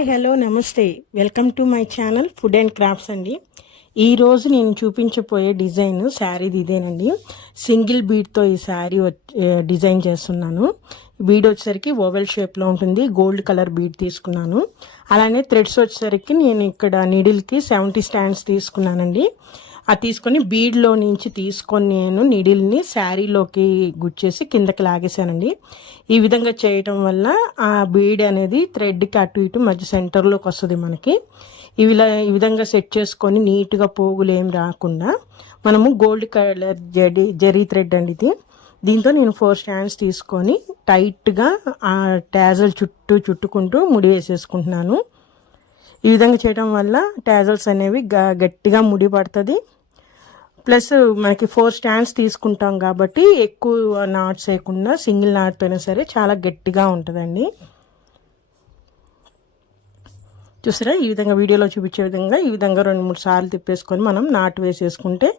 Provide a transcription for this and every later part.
Hi hello నమస్తే welcome to my channel food and crafts అండి. ఈరోజు నేను చూపించబోయే డిజైన్ శారీది ఇదేనండి. సింగిల్ బీడ్తో ఈ శారీ డిజైన్ చేస్తున్నాను. బీడ్ వచ్చేసరికి ఓవెల్ షేప్లో ఉంటుంది. గోల్డ్ కలర్ బీడ్ తీసుకున్నాను. అలానే థ్రెడ్స్ వచ్చేసరికి నేను ఇక్కడ నీడిల్కి 70 స్టాండ్స్ తీసుకున్నానండి. అది తీసుకొని బీడ్లో నుంచి తీసుకొని నేను నీడిల్ని శారీలోకి గుచ్చేసి కిందకి లాగేశానండి. ఈ విధంగా చేయటం వల్ల ఆ బీడ్ అనేది థ్రెడ్కి అటు ఇటు మధ్య సెంటర్లోకి వస్తుంది మనకి. ఈ విధంగా సెట్ చేసుకొని నీట్గా పోగులు ఏం రాకుండా మనము గోల్డ్ కలర్ జరీ థ్రెడ్ అండి ఇది. దీంతో నేను 4 స్టాండ్స్ తీసుకొని టైట్గా ఆ ట్యాజల్ చుట్టుకుంటూ ముడి వేసేసుకుంటున్నాను. ఈ విధంగా చేయడం వల్ల ట్యాజల్స్ అనేవి గట్టిగా ముడి పడుతుంది. ప్లస్ మనకి 4 స్టాండ్స్ తీసుకుంటాం కాబట్టి ఎక్కువ నాట్స్ వేయకుండా సింగిల్ నాట్తో అయినా సరే చాలా గట్టిగా ఉంటుందండి. చూసారా, ఈ విధంగా వీడియోలో చూపించే విధంగా ఈ విధంగా 2-3 సార్లు తిప్పేసుకొని మనం నాటు వేసేసుకుంటే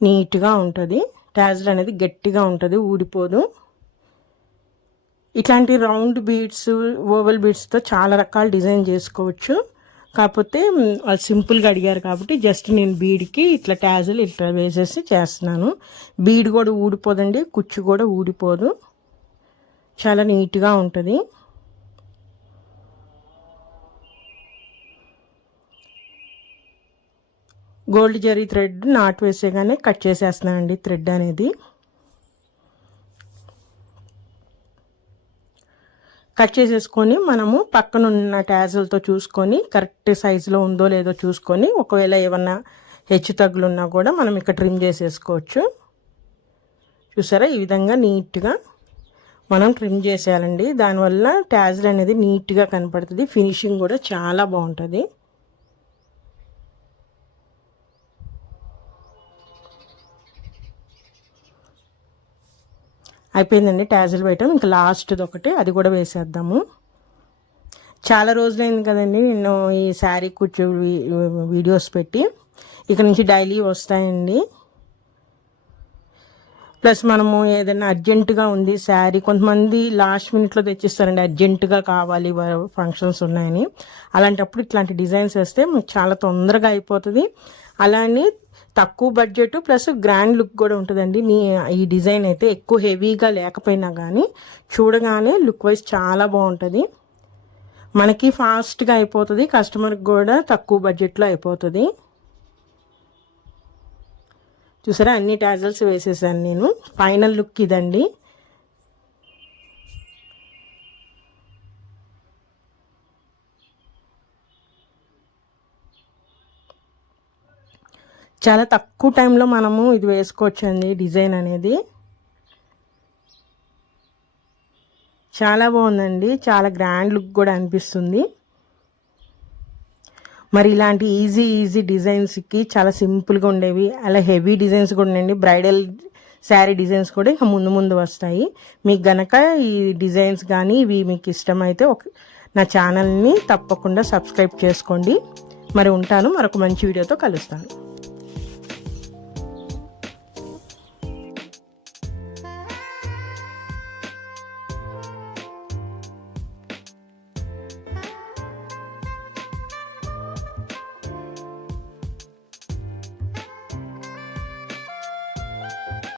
నీట్గా ఉంటుంది. ట్యాజల్ అనేది గట్టిగా ఉంటుంది, ఊడిపోదు. ఇట్లాంటి రౌండ్ బీడ్స్, ఓవెల్ బీడ్స్తో చాలా రకాల డిజైన్ చేసుకోవచ్చు. కాకపోతే వాళ్ళు సింపుల్గా అడిగారు కాబట్టి జస్ట్ నేను బీడ్కి ఇట్లా ట్యాజల్ ఇట్లా వేసేసి చేస్తున్నాను. బీడ్ కూడా ఊడిపోదండి, కుచ్చు కూడా ఊడిపోదు, చాలా నీట్గా ఉంటుంది. గోల్డ్ జరీ థ్రెడ్ నాట్ వేసేగానే కట్ చేసేస్తున్నానండి థ్రెడ్ అనేది. కట్ చేసేసుకొని మనము పక్కన ఉన్న ట్యాజల్తో చూసుకొని కరెక్ట్ సైజులో ఉందో లేదో చూసుకొని ఒకవేళ ఏమన్నా హెచ్చు తగ్గులున్నా కూడా మనం ఇక్కడ ట్రిమ్ చేసేసుకోవచ్చు. చూసారా, ఈ విధంగా నీట్గా మనం ట్రిమ్ చేసేయాలండి. దానివల్ల ట్యాజల్ అనేది నీట్గా కనపడుతుంది, ఫినిషింగ్ కూడా చాలా బాగుంటుంది. అయిపోయిందండి ట్యాజల్ వేయటం. ఇంకా లాస్ట్ది ఒకటి, అది కూడా వేసేద్దాము. చాలా రోజులైంది కదండి నేను ఈ శారీ కూర్చో వీడియోస్ పెట్టి. ఇక నుంచి డైలీ వస్తాయండి. ప్లస్ మనము ఏదైనా అర్జెంటుగా ఉంది శారీ, కొంతమంది లాస్ట్ మినిట్లో తెచ్చిస్తారండి, అర్జెంటుగా కావాలి ఫంక్షన్స్ ఉన్నాయని. అలాంటప్పుడు ఇట్లాంటి డిజైన్స్ వేస్తే చాలా తొందరగా అయిపోతుంది. అలానే తక్కువ బడ్జెట్ ప్లస్ గ్రాండ్ లుక్ కూడా ఉంటుందండి. ఈ డిజైన్ అయితే ఎక్కువ హెవీగా లేకపోయినా కానీ చూడగానే లుక్ వైజ్ చాలా బాగుంటుంది. మనకి ఫాస్ట్గా అయిపోతుంది, కస్టమర్కి కూడా తక్కువ బడ్జెట్లో అయిపోతుంది. చూసారా, అన్ని ట్యాజల్స్ వేసేసాను నేను. ఫైనల్ లుక్ ఇదండి. చాలా తక్కువ టైంలో మనము ఇది వేసుకోవచ్చండి. డిజైన్ అనేది చాలా బాగుందండి, చాలా గ్రాండ్ లుక్ కూడా అనిపిస్తుంది. మరి ఇలాంటి ఈజీ డిజైన్స్కి చాలా సింపుల్గా ఉండేవి, అలా హెవీ డిజైన్స్ కూడా ఉన్నాయండి. బ్రైడల్ శారీ డిజైన్స్ కూడా ఇంకా ముందు వస్తాయి. మీకు గనక ఈ డిజైన్స్ కానీ ఇవి మీకు ఇష్టమైతే నా ఛానల్ని తప్పకుండా సబ్స్క్రైబ్ చేసుకోండి. మరి ఉంటాను, మరొక మంచి వీడియోతో కలుస్తాను.